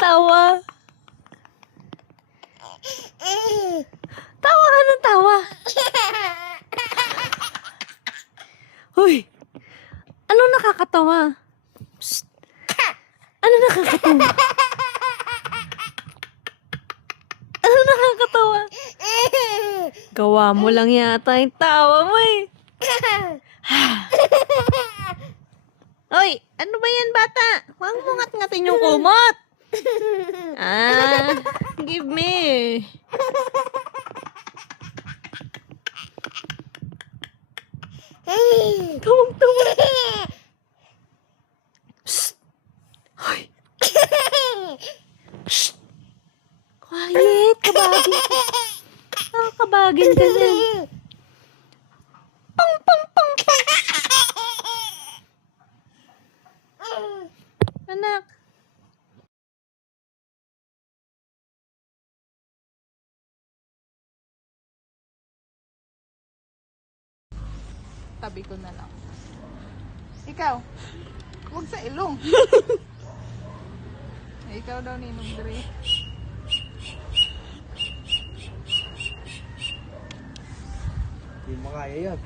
tawa. Tawa ka ng tawa. Hoy! Ano nakakatawa? Psst. Ano nakakatawa? Ano nakakatawa? Gawa mo lang yata yung tawa mo eh. Hoy! Ano ba yan, bata? Huwag mo ngat-ngatin yung kumot. Give me. Tawang-tawa. Psst. Hoy. Shh. Quiet. Kabagin ka. Kabagin ka na. Pang, pang, pang, pang. Anak. Tabi ko na lang. Ikaw, huwag sa ilong. Ikaw daw ninong Dre. Hindi mo kaya yun.